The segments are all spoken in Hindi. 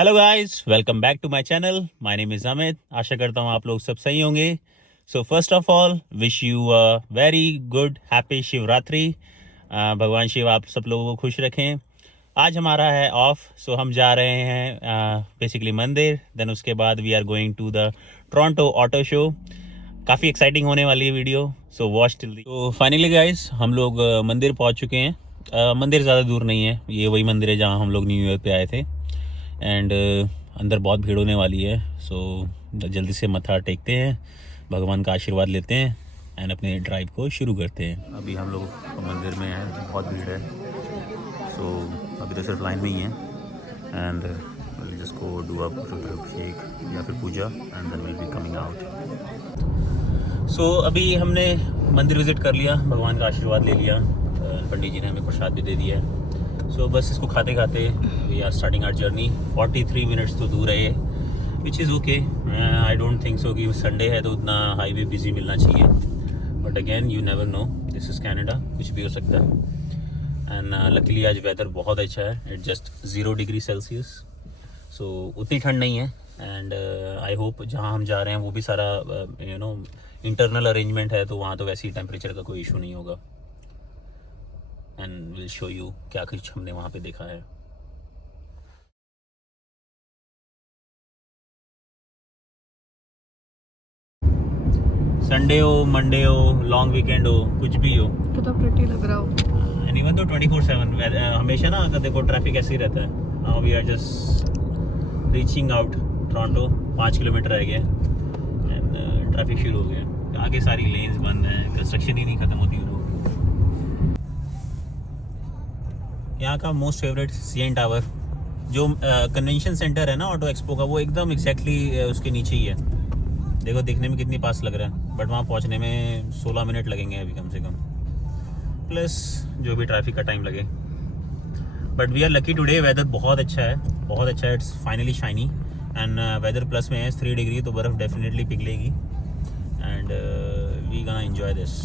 Hello guys, welcome back to my channel. My name is Amit. आशा करता हूँ आप लोग सब सही होंगे। So first of all wish you a very good happy Shivratri. भगवान शिव आप सब लोगों को खुश रखें। आज हमारा है ऑफ, सो हम जा रहे हैं बेसिकली मंदिर। देन उसके बाद we are going to the Toronto auto show. काफ़ी एक्साइटिंग होने वाली है video, so watch till the. तो फाइनली गाइस हम लोग मंदिर पहुंच चुके हैं। मंदिर ज़्यादा दूर नहीं है, ये वही मंदिर है जहां हम लोग न्यू ईयर पे आए थे। एंड अंदर बहुत भीड़ होने वाली है, सो जल्दी से मत्था टेकते हैं, भगवान का आशीर्वाद लेते हैं एंड अपने ड्राइव को शुरू करते हैं। अभी हम लोग मंदिर में हैं, बहुत भीड़ है, सो अभी तो सिर्फ लाइन में ही है। एंड जिसको डू अप रुद्राभिषेक या फिर puja and then will be coming out. So अभी हमने मंदिर विज़िट कर लिया, भगवान का आशीर्वाद ले लिया, पंडित जी ने हमें प्रसाद भी दे दिया है। सो बस इसको खाते खाते we are starting our journey. 43 minutes तो दूर है ये, which is okay. I don't think so कि संडे है तो उतना हाईवे बिजी मिलना चाहिए, but again you never know, this is Canada, कुछ भी हो सकता है। एंड लकीली आज वेदर बहुत अच्छा है, इट जस्ट 0 डिग्री सेल्सियस, सो उतनी ठंड नहीं है। एंड आई होप जहाँ हम जा रहे हैं वो भी सारा यू नो इंटरनल अरेंजमेंट है, तो वहाँ तो वैसे ही टेम्परेचर का कोई इशू नहीं होगा। एंड विल शो यू क्या कुछ हमने वहाँ पे देखा है। संडे हो, मंडे हो, लॉन्ग वीकेंड हो, कुछ भी हो, कितना प्रिटी लग रहा हो। एंड इवन तो 24/7 हमेशा ना, अगर देखो ट्रैफिक ऐसे ही रहता है। Now we are just reaching out Toronto, 5 kilometre रह गया एंड ट्रैफिक शुरू हो गया। आगे सारी लेन्स बंद हैं, कंस्ट्रक्शन ही नहीं खत्म होती रोड। यहाँ का मोस्ट फेवरेट CN टावर, जो कन्वेंशन सेंटर है ना ऑटो एक्सपो का, वो एकदम एग्जैक्टली उसके नीचे ही है। देखो दिखने में कितनी पास लग रहा है, बट वहाँ पहुँचने में 16 मिनट लगेंगे अभी कम से कम, प्लस जो भी ट्रैफिक का टाइम लगे। But we are lucky today, weather बहुत अच्छा है, बहुत अच्छा है। It's finally shiny and weather plus में है 3 डिग्री, तो बर्फ़ डेफिनेटली पिघलेगी and we gonna enjoy this.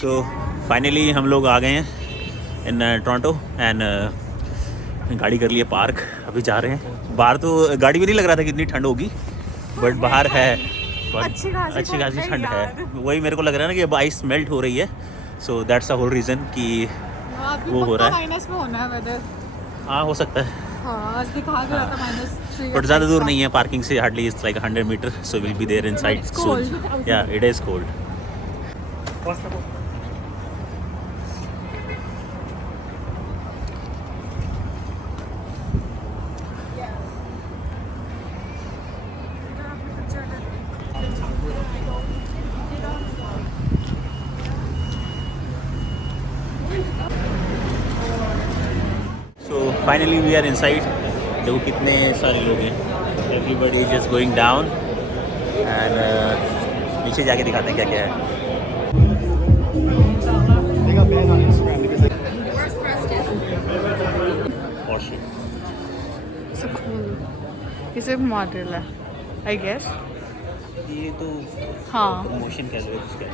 तो फाइनली हम लोग आ गए हैं इन टोरंटो एंड गाड़ी कर लिए पार्क। अभी जा रहे हैं बाहर। तो गाड़ी में नहीं लग रहा था कि इतनी ठंड होगी, बट बाहर है अच्छी खासी ठंड है। वही मेरे को लग रहा है ना कि अब आइस मेल्ट हो रही है, so that's the whole reason कि वो हो रहा है। माइनस में होना है वेदर। हाँ हो सकता है, हाँ आज दिखा रहा था -3, बट ज़्यादा दूर नहीं है पार्किंग से, hardly it's like 100 metre, so will be there inside soon. Yeah it is cold. So finally we are inside. देखो कितने सारे लोग हैं, everybody is just going down and नीचे जाके दिखाते हैं क्या क्या है। Porsche. So cool. इसे मॉडल है आई गेस। ये तो हाँ प्रमोशन कह लो इसका।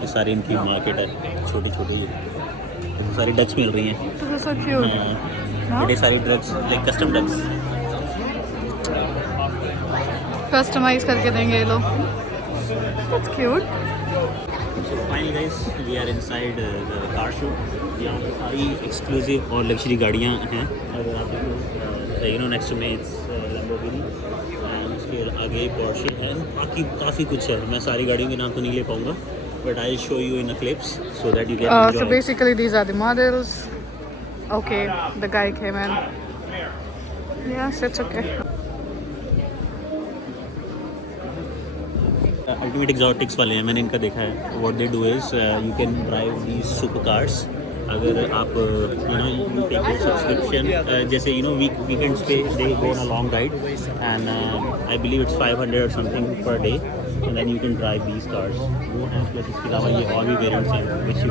ये सारी इनकी मार्केट है, छोटी छोटी तो सारी डक्स मिल रही हैं। तो सो क्यूट। बड़े सारी drugs like custom drugs customise करके देंगे ये लोग। That's cute. So finally guys, we are inside the car show. यहाँ पे सारी एक्सक्लूसिव और लग्जरी गाड़ियाँ हैं। अगर आप देखो यू नो नेक्स्ट में इट्स लैम्बोर्गिनी एंड उसके आगे पोर्शे है, बाकी काफ़ी कुछ है। मैं सारी गाड़ियों के नाम तो नहीं ले पाऊँगा, but I show you in a clips so that you can enjoy. So basically these are the models. Okay, the guy came in. Yes, it's okay. Ultimate exotics वाले हैं, मैंने इनका देखा है। What they do is you can drive these super cars. अगर आप you know you take subscription, जैसे यू नो वीकेंड्स पे they go on a long ride and I believe it's 500 और something per day and then you can drive these cars. वो हैं, प्लस इसके अलावा ये और भी वेरिएंट्स हैं विच यू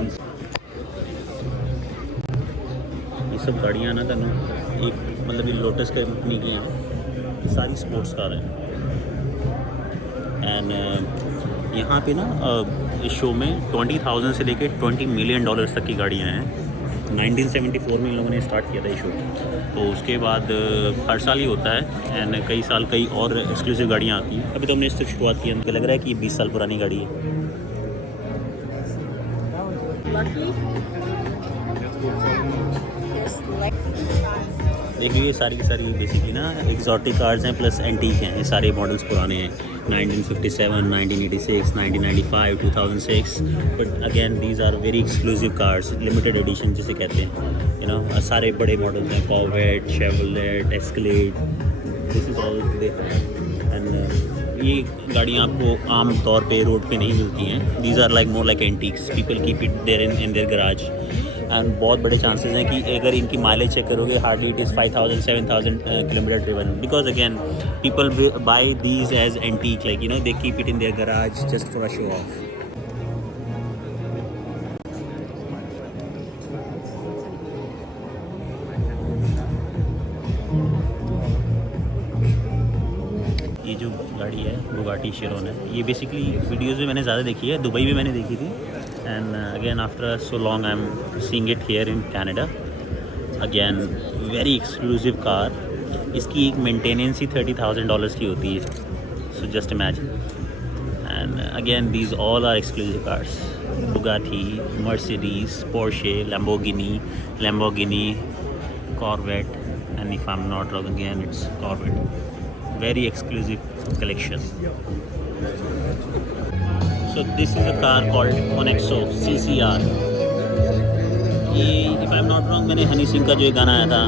सब गाड़ियाँ ना तुम एक मतलब ये लोटस कंपनी की हैं, सारी स्पोर्ट्स कार हैं। एंड यहाँ पे ना इस शो में 20,000 से लेके 20 मिलियन डॉलर्स तक की गाड़ियाँ हैं। 1974 में इन लोगों ने स्टार्ट किया था ये शो, तो उसके बाद हर साल ही होता है। एंड कई साल कई और एक्सक्लूसिव गाड़ियाँ आती हैं। अभी तो हमने इससे शुरुआत की है, हमको लग रहा है कि ये 20 साल पुरानी गाड़ी है। देखिए ये सारी की सारी बेसिकली ना एग्जॉटिक कार्स हैं प्लस एंटीक हैं। ये सारे मॉडल्स पुराने हैं, 1957, 1986, 1995, 2006। But again these are very exclusive cars, limited edition जिसे कहते हैं, यू नो। सारे बड़े मॉडल्स हैं, Corvette, Chevrolet, Escalade, this is all they. And ये गाड़ियाँ आपको आम तौर पे रोड पे नहीं मिलती हैं। These are like more like antiques, people keep it there in their garage. And बहुत बड़े चांसेस हैं कि अगर इनकी माइलेज चेक करोगे hardly it is 5,000 7,000 kilometre driven, because again people buy these as antique, like you know they keep it in their garage just for a show off. ये जो गाड़ी है बुगाटी शिरोन है, ये बेसिकली वीडियोज़ में मैंने ज़्यादा देखी है, दुबई में मैंने देखी थी। And again after so long I am seeing it here in Canada. Again very exclusive car. इसकी एक मेंटेनेंस ही $30,000 की होती है, so just imagine. And again these all are exclusive cars, Bugatti, Mercedes, Porsche, Lamborghini, Corvette, and if I am not wrong again it's Corvette. Very exclusive collection. So this is a car called Conexo CCR. ये if I'm not wrong मैंने हनी सिंह का जो एक गाना आया था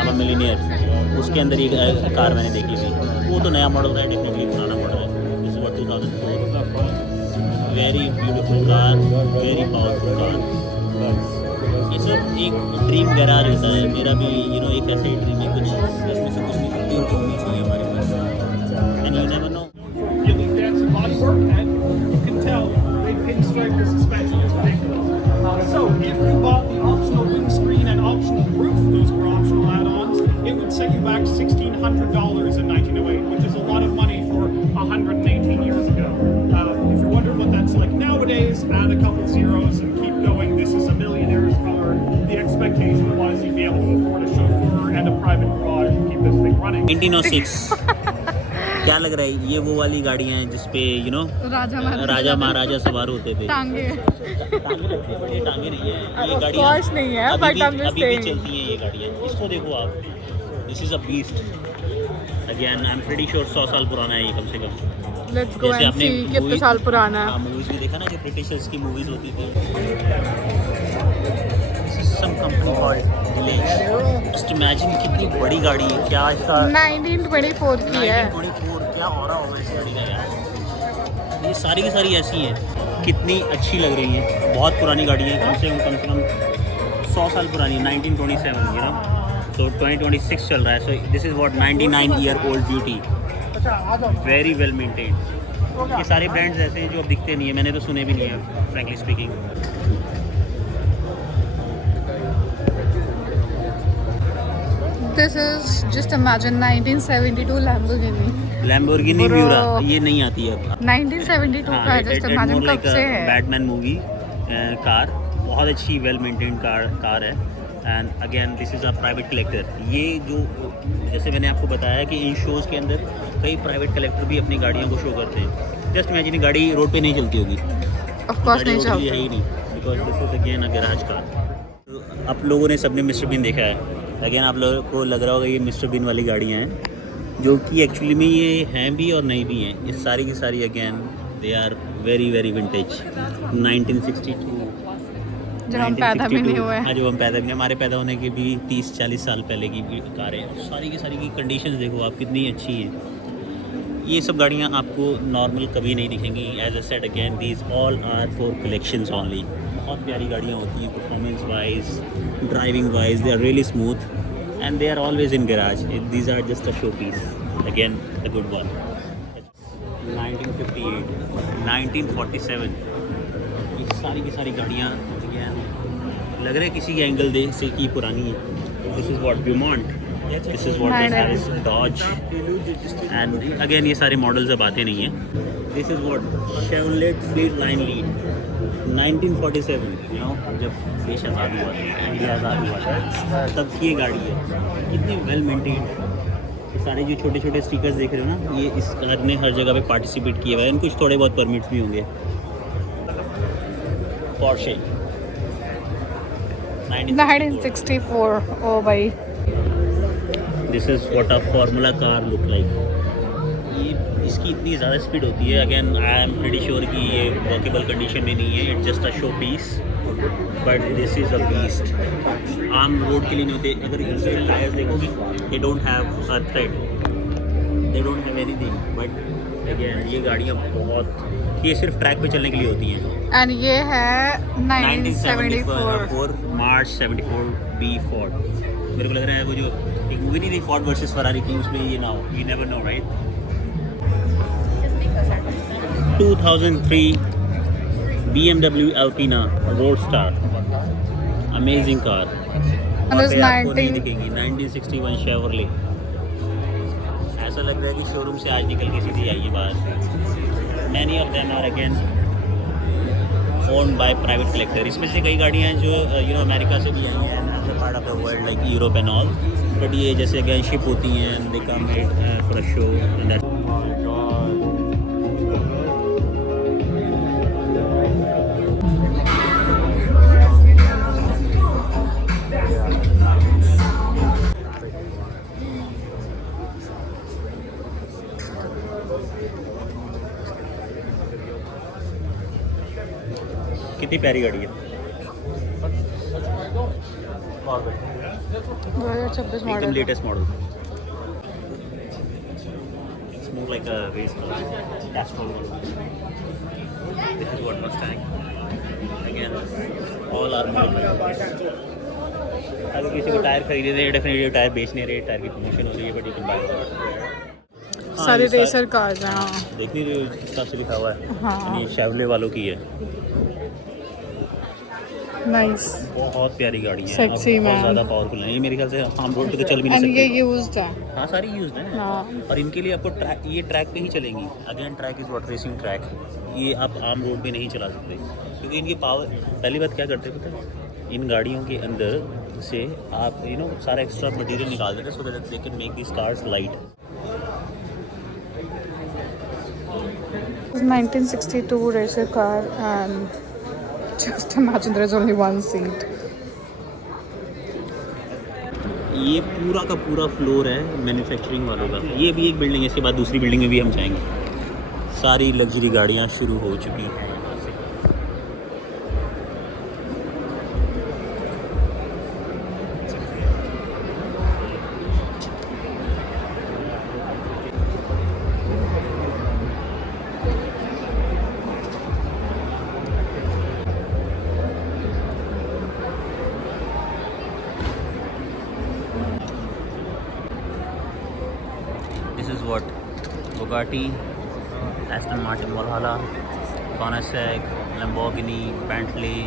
I'm a Millionaire, उसके अंदर ये कार मैंने देखी थी। वो तो नया मॉडल है, डेफिनेटली पुराना मॉडल है। This is what 2004. Very beautiful car, very powerful car. ये सब एक ड्रीम गैराज होता है। मेरा भी एक ऐसे ड्रीम है, कुछ इसमें से कुछ निकलती होनी चाहिए हमारे पास। And you never know. Really fancy bodywork, and you can tell they pinstripe the suspension. It's ridiculous. So if you bought the optional windscreen and optional roof, those were optional add-ons, it would set you back $1,600 in 1908, which is a lot of money for 118 years ago. If you're wondering what that's like nowadays, add a couple zeros and keep going. This is a millionaire's car. The expectation was you'd be able to afford a chauffeur and a private garage to keep this thing running. 1906 क्या लग रहा है? ये वो वाली गाड़ियाँ हैं जिसपे राजा महाराजा सवार होते थे। टांगे लगती है, बट ये टांगे नहीं है। ये गाड़ियाँ course नहीं है, but I'm just अभी भी saying. चलती हैं ये गाड़ियाँ। इसको देखो आप, this is a beast. Again I am pretty sure 100 साल पुराना है ये कम से कम। लेट्स गो एंड सी कितने साल पुराना है। मूवीज में देखा ना, जो ब्रिटिशर्स की मूवीज होती थी। Some company called village. Just imagine कितनी बड़ी गाड़ी है। क्या इसका 1924 की है। 1924 क्या हो रहा होगा इस गाड़ी का यार। ये सारी की सारी ऐसी हैं, कितनी अच्छी लग रही है। बहुत पुरानी गाड़ी है, कम से कम 100 साल पुरानी, 1927 यू नो। तो 2026 चल रहा है। So this is what 99-year-old beauty, very well maintained. ये सारे ब्रांड्स ऐसे हैं जो अब दिखते नहीं है, मैंने तो सुने भी नहीं है frankly speaking. This is just imagine 1972 Lamborghini Miura, ये नहीं आती है अब। 1972 का है, just imagine कब से है। बैटमैन मूवी कार, बहुत अच्छी वेल मेंटेन्ड कार है। And again this is a private collector. ये जो जैसे मैंने आपको बताया कि इन शोज़ के अंदर कई प्राइवेट कलेक्टर भी अपनी गाड़ियों को शो करते हैं। जस्ट इमेजिन गाड़ी रोड पे नहीं चलती होगी, Of course नहीं चलती है ही नहीं, because this is again a garage car. आप लोगों ने सबने मिस्टर बीन देखा है। अगेन आप लोगों को लग रहा होगा ये मिस्टर बीन वाली गाड़ियाँ हैं, जो कि एक्चुअली में ये हैं भी और नहीं भी हैं। ये सारी की सारी again they are very very vintage. 1962 जब हम पैदा भी नहीं हुए। हाँ, जो हम पैदा भी नहीं, हमारे पैदा होने के भी 30-40 साल पहले की भी कारें हैं। सारी की सारी की कंडीशंस देखो आप कितनी अच्छी हैं। ये सब गाड़ियाँ आपको नॉर्मल कभी नहीं दिखेंगी। As a set again these all are for collections only. बहुत प्यारी गाड़ियाँ होती हैं, performance wise, driving wise, they are really smooth and they are always in garage. These are just a show piece, again the good one. 1958, 1947, ये सारी की सारी गाड़ियाँ लग रहा है किसी के एंगल दे से कि पुरानी है। This is what Beaumont, this is what they have is Dodge, and again ये सारे मॉडल्स अब आते नहीं हैं। This is what Chevrolet Fleetline Lead 1947, you know, जब देश आज़ाद हुआ था, इंडिया आज़ाद हुआ था, तब की ये गाड़ी है। कितनी वेल मेंटेन्ड है। ये सारे जो छोटे छोटे स्टिकर्स देख रहे हो ना, ये इस कार ने हर जगह पे पार्टिसिपेट किए हुए हैं। कुछ थोड़े बहुत परमिट्स भी होंगे। Porsche 1964. Oh भाई, this is what a formula car look like. ये इसकी इतनी ज़्यादा स्पीड होती है। Again I am pretty sure कि ये वर्केबल कंडीशन में नहीं है, it's just a show piece, but this is a beast. आम रोड के लिए नहीं होते। अगर इनके टायर्स देखोगे, they don't have a thread, they don't have anything, but again ये गाड़ियाँ बहुत, ये सिर्फ ट्रैक पे चलने के लिए होती हैं। एंड ये है 1974. मार्च 74 बी फोर्ड। मेरे को लग रहा है वो जो एक मूवी नहीं थी फोर्ड वर्सेस फरारी की, उसमें ये ना हो, you never no right. 2003 BMW Alpina Roadster, amazing car. And this आपको नहीं 19 दिखेंगी। 1961 Chevrolet। ऐसा लग रहा है कि शोरूम से आज निकल के सीधी आई है बाहर। Many of them are again owned by private collector. इसमें से कई गाड़ियाँ हैं जो यू नो अमेरिका से भी आई हैं, other part of the world like Europe and all, but ये जैसे अगेन शिप होती हैं, they come for a show and that. कितनी प्यारी गाड़ी है। 2026 एकदम model. Latest model. It's more like a race car, Castrol. This is what Mustang again all are modified. अगर किसी को टायर खरीदे थे, डेफिनेटली टायर बेचने रहे, टायर की प्रमोशन हो रही है, बट यू कैन बाय। सारे रेसर कार्स हैं. हाँ. देख नहीं रहे हो जिस हिसाब से लिखा हुआ है, हाँ. ये शेवले वालों की है। नाइस. बहुत प्यारी गाड़ी है, Sexy बहुत man. ज़्यादा पावरफुल है ये। मेरे ख्याल से आम रोड पे तो चल भी नहीं एंड ये सकती। यूज्ड है. हाँ, सारी यूज्ड हैं। हाँ. और इनके लिए आपको ट्रैक, ये ट्रैक पे ही चलेंगी। Again track is what racing track, ये आप आम रोड पे नहीं चला सकते, क्योंकि इनकी पावर। पहली बात क्या करते हैं पता है, इन गाड़ियों के अंदर से आप यू नो सारा एक्स्ट्रा मटेरियल निकाल देते हैं, so that they can make these cars light. 1962 racer car, and just imagine there is only one seat. ये पूरा का पूरा फ्लोर है मैन्युफैक्चरिंग वालों का। ये भी एक बिल्डिंग है, इसके बाद दूसरी बिल्डिंग में भी हम जाएंगे। सारी लग्जरी गाड़ियाँ शुरू हो चुकी हैं यहाँ से। This is what Bugatti, Aston Martin Valhalla, Koenigsegg, Lamborghini, Bentley,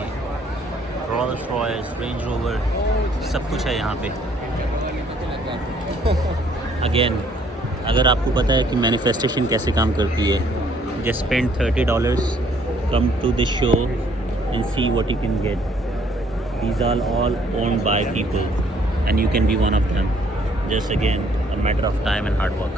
Rolls Royce, Range Rover, सब कुछ है यहाँ पे। अगेन अगर आपको पता है कि मैनिफेस्टेशन कैसे काम करती है, just spend $30, come to this show and see what you can get. These are all owned by people and you can be one of them. Just again a matter of time and hard work.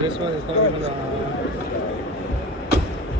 This one is not even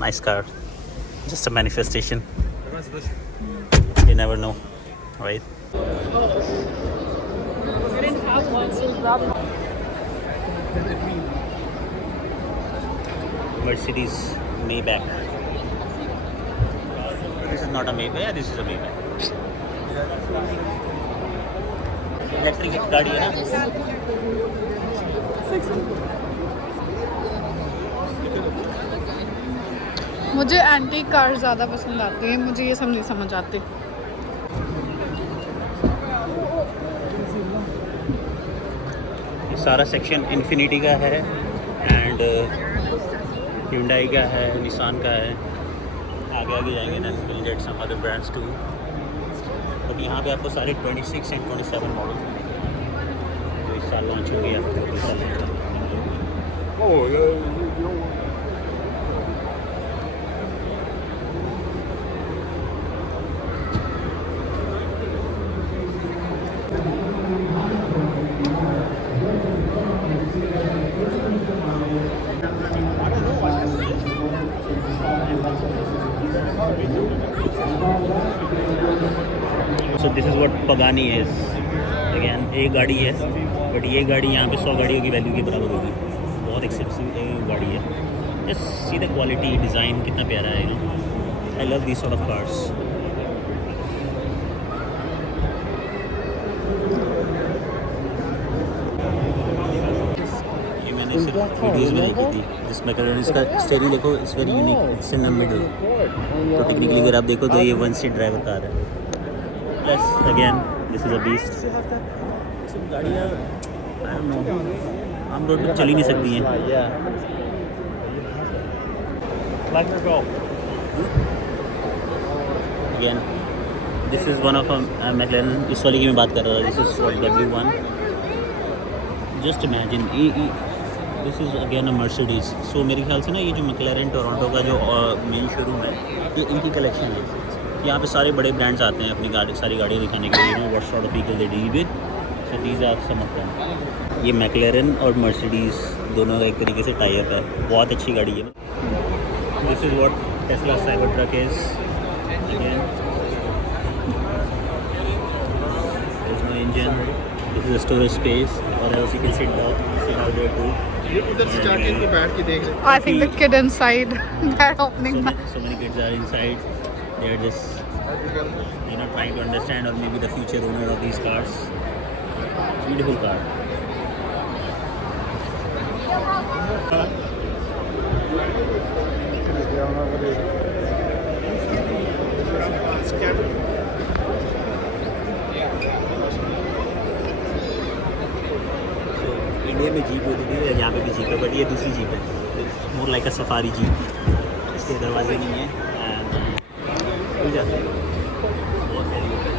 Nice car. Just a manifestation. You never know, right? Mercedes Maybach. This is not a Maybach. Yeah, this is a Maybach. Electric गाड़ी है ना? मुझे एंटीक कार ज़्यादा पसंद आती है, मुझे ये सब नहीं समझ आती। ये सारा सेक्शन इन्फिनिटी का है एंड Hyundai का है, निसान का है। आगे आगे जाएंगे ना, will get some other brands too. But यहाँ पे आपको सारे 26 एंड 27 मॉडल जो इस साल लॉन्च होंगे या फिर इस साल launch होंगे। So this is what Pagani is. Again, एक गाड़ी है, बट ये गाड़ी यहाँ पे 100 गाड़ियों की वैल्यू के बराबर होगी। बहुत एक्सपेंसिव गाड़ी है। Just see the quality, design कितना प्यारा है, you know. I love these sort of cars. ये मैंने सिर्फ वीडियोज़ में देखी थी। जिस मैकलैरेन इसका स्टीयरिंग देखो, it's very unique, it's in the middle. तो टेक्निकली अगर आप देखो तो ये 1 सीट ड्राइवर कार है। Plus again this is a beast. गाड़ियाँ आई डोंट नो, आम रोड पर चल ही नहीं सकती हैं। Again this is one of McLaren, इस वाली की मैं बात कर रहा था। This is for W1। Just imagine this is again a Mercedes. So मेरे ख्याल से ना ये जो मैकलैरेन टोरंटो का जो मेन शोरूम है, ये इनकी कलेक्शन है। यहाँ पे सारे बड़े ब्रांड्स आते हैं अपनी सारी गाड़ियाँ दिखाने के लिए, you know what sort of vehicle they deal with. So these are some of them. ये मैकलैरेन और मर्सिडीज़ दोनों का एक तरीके से टाई अप है। बहुत अच्छी गाड़ी है। This is what Tesla cyber truck is. Again there is no engine, this is a storage space और else you can sit down there too. इधर से जाके इनको बैठ के देख सकते I think the kid inside, they're opening that. So many kids are inside. They are just, you know, trying to understand or maybe the future owner of these cars. Beautiful car. So India में जीप होती थी, यहाँ पे भी जीप है, बट ये दूसरी जीप है। मोर लाइक अ सफारी जीप। इसके दरवाजे नहीं है। खुल जाता है। बहुत हैवी होता है।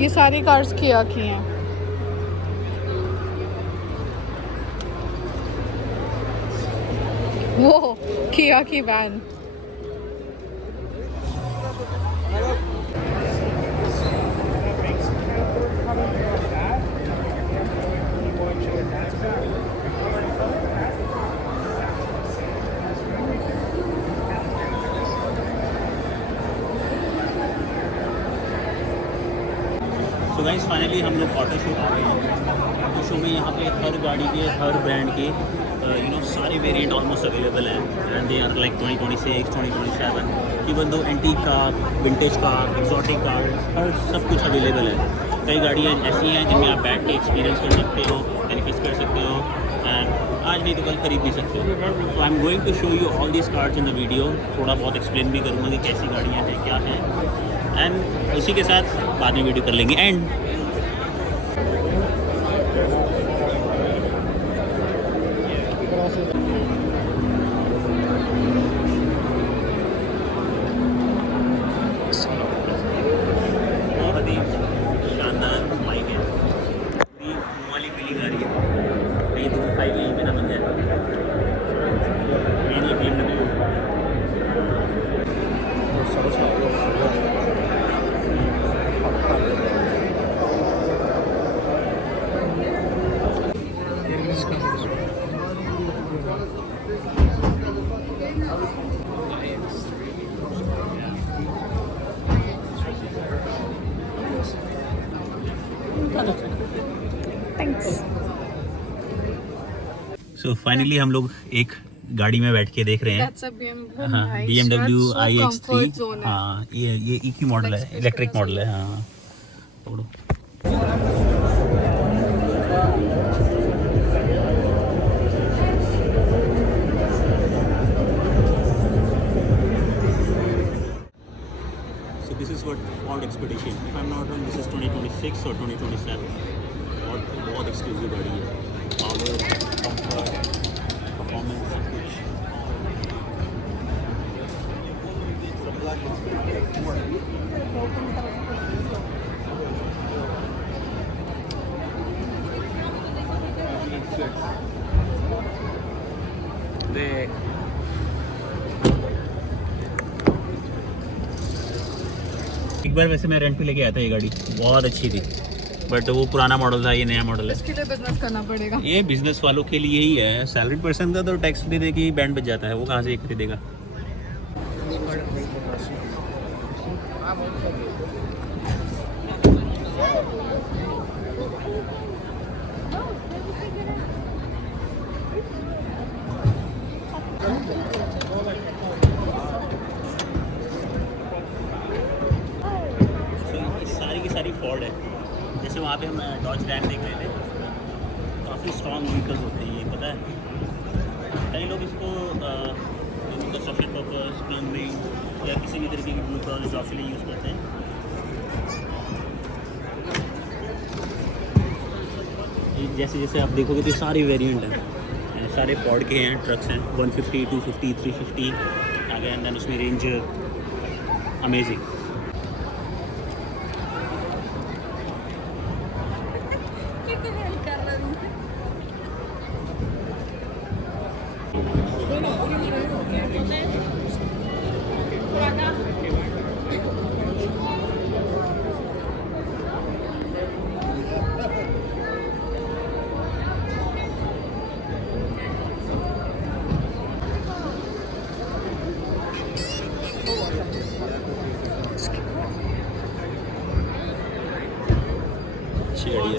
ये सारी कार्स किया की हैं। वो किया की वैन। तो गाइस फाइनली हम लोग ऑटो शो आ गए हैं। ऑटो शो में यहाँ पे हर गाड़ी के, हर ब्रांड के यू नो सारे वेरिएंट ऑलमोस्ट अवेलेबल हैं and they are like 2026, 2027। Even though antique car, vintage car, exotic car, हर सब कुछ अवेलेबल है। कई गाड़ियाँ ऐसी हैं जिनमें आप बैठ के एक्सपीरियंस कर सकते हो, बेनिफिट्स कर सकते हो एंड आज नहीं तो कल खरीद भी सकते हो। तो I am going to show you all these cars in the video. थोड़ा बहुत एक्सप्लेन भी करूँगा कि कैसी गाड़ियाँ हैं, क्या हैं, एंड उसी के साथ बाद में वीडियो कर लेंगे एंड शानदार बाइक है। पूरी वाली फीलिंग आ रही है। कहीं दूर खाई यहीं पे ना बन जाए। मेन ये BMW थैंक्स। सो फाइनली हम लोग एक गाड़ी में बैठ के देख रहे हैं। That's a BMW. हाँ, Nice. BMW That's so iX3। comfort zone है। हाँ, ये EQ मॉडल है, इलेक्ट्रिक मॉडल है। हाँ, Nexo 2027 बहुत बहुत एक्सक्लूसिव गाड़ी है, पावर, कंफर्ट, परफॉर्मेंस सब कुछ। एक बार वैसे मैं रेंट पे लेके आया था ये गाड़ी, बहुत अच्छी थी, बट वो पुराना मॉडल था, ये नया मॉडल है। इसके लिए बिजनेस करना पड़ेगा। ये बिजनेस वालों के लिए ही है, सैलरीड पर्सन का तो टैक्स फ्री दे के ही बैंड बच जाता है, वो कहाँ से खरीदेगा। सारी की सारी फॉर्ड है। जैसे वहाँ पे हम डॉज रैम देख रहे थे, काफ़ी स्ट्रॉन्ग व्हीकल्स होते हैं ये, पता है। कई लोग इसको कंस्ट्रक्शन पर्पस, प्लम्बिंग या किसी भी तरीके की ब्लू कलर जॉब के लिए यूज़ करते हैं। जैसे जैसे आप देखोगे तो सारे वेरिएंट हैं, सारे फॉर्ड के हैं, ट्रक्स हैं, 150, 250, 350 आ गए, एंड देन उसमें रेंज अमेजिंग। अच्छी गाड़ी है।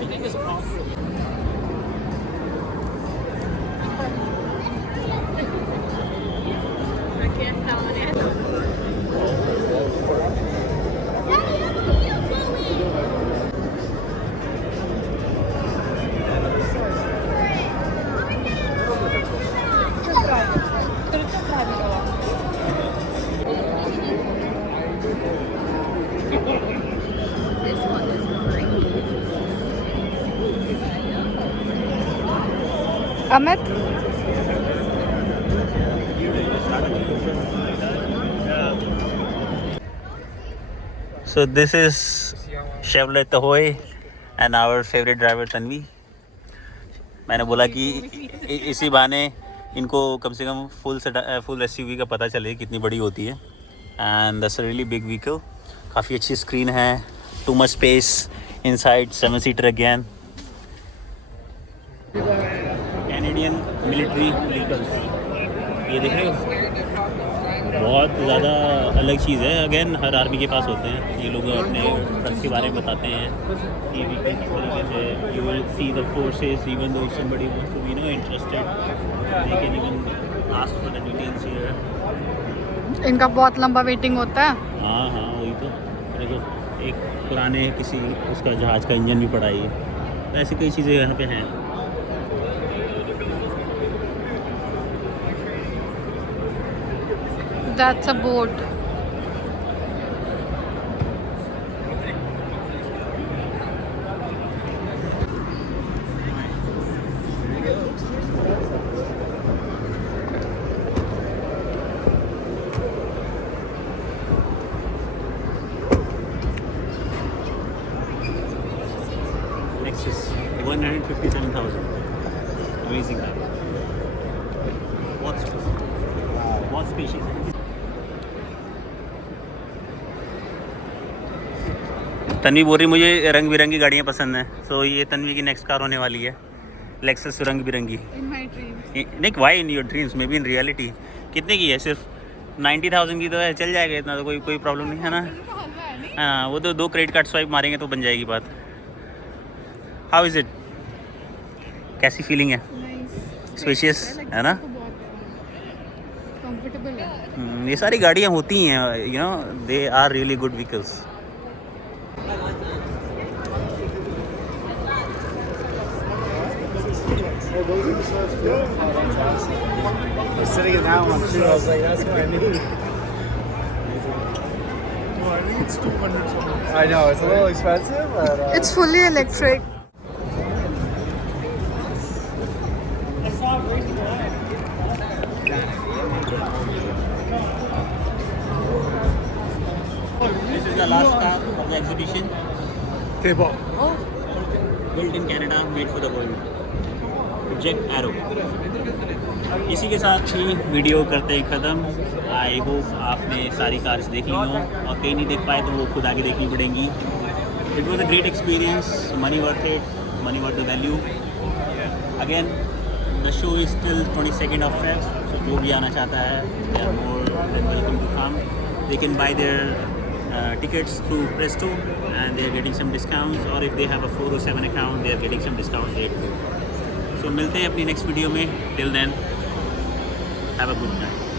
Amit, So this is Chevrolet Tahoe and our favorite driver Tanvi. मैंने बोला कि इसी बहाने इनको कम से कम फुल SUV का पता चले कितनी बड़ी होती है। And that's a really big vehicle, काफ़ी अच्छी स्क्रीन है, too much space inside, 7 seater again. Canadian military vehicles, ये देख रहे हो, बहुत ज़्यादा अलग चीज़ है। अगेन हर आर्मी के पास होते हैं ये लोग, अपने ट्रक्स के बारे में बताते हैं, ये व्हीकल किस तरीके से। You will see the forces, even though somebody wants to be interested, they can even ask for the details here. इनका बहुत लंबा वेटिंग होता है। हाँ हाँ, वही तो। देखो, एक पुराने किसी उसका जहाज़ का इंजन भी पड़ा है, तो ऐसी कई चीज़ें यहाँ पे हैं। That's a boat. Lexus 157,000, amazing car, बहुत स्पेशियस है। तन्वी बोल रही मुझे रंग बिरंगी गाड़ियाँ पसंद हैं, सो ये तन्वी की नेक्स्ट कार होने वाली है, लेक्सस रंग बिरंगी। In my dreams. नहीं, why in your dreams, may be in reality. कितने की है? सिर्फ 90,000 की तो है, चल जाएगा इतना तो, कोई प्रॉब्लम नहीं है ना। हाँ, वो तो 2 क्रेडिट कार्ड स्वाइप मारेंगे तो बन जाएगी बात। हाउ इज़ इट, कैसी फीलिंग है? स्पेशियस है ना? कंफर्टेबल है। ये सारी गाड़ियाँ होती हैं, you know, they are really good vehicles. Sitting in that one too, I was like, that's what I need. think it's 200 something. I know, it's a little expensive, but... It's fully electric. This is the last car of the exhibition. Table. Built in Canada, made for the world. Project Arrow. इसी के साथ ही वीडियो करते हैं ख़त्म. आई होप आपने सारी कार्स देख ली हों और कहीं नहीं देख पाए तो वो खुद आगे देखनी पड़ेंगी. It was a great experience. Money worth it, money worth the value. Again the show is still 22nd of Feb. So जो भी आना चाहता है, they are more than welcome to come. They can buy their tickets through Presto and they are getting some discounts, or if they have a 407 account they are getting some discounts there too. So मिलते हैं अपनी नेक्स्ट वीडियो में. Till then have a good night.